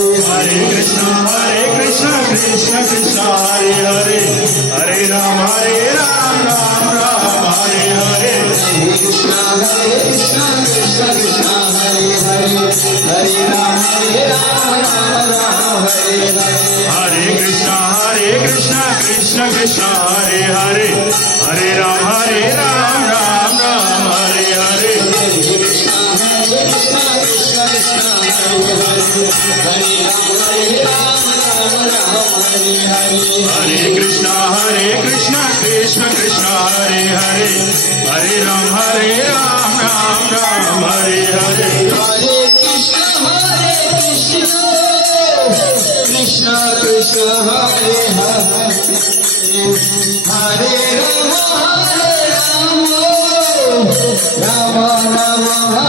Hare Krishna, Krishna Krishna, Hare Hare, Hare Ram, Ram Ram, Hare Hare. Krishna, Krishna Krishna, Hare Hare, Hare Ram, Ram Hare Hare. Hare Krishna, Krishna Krishna, Hare Hare, Hare Ram, Ram Ram, Hare Hare. Krishna, Krishna Krishna, Hare Hare, Hare Ram, Ram Hare Hare. Hare Krishna, Krishna Krishna, Hare Hare, Hare Ram, Ram Ram, Hare Hare. Hare Krishna, Krishna Hare Hare, Hare Rama, Rama Rama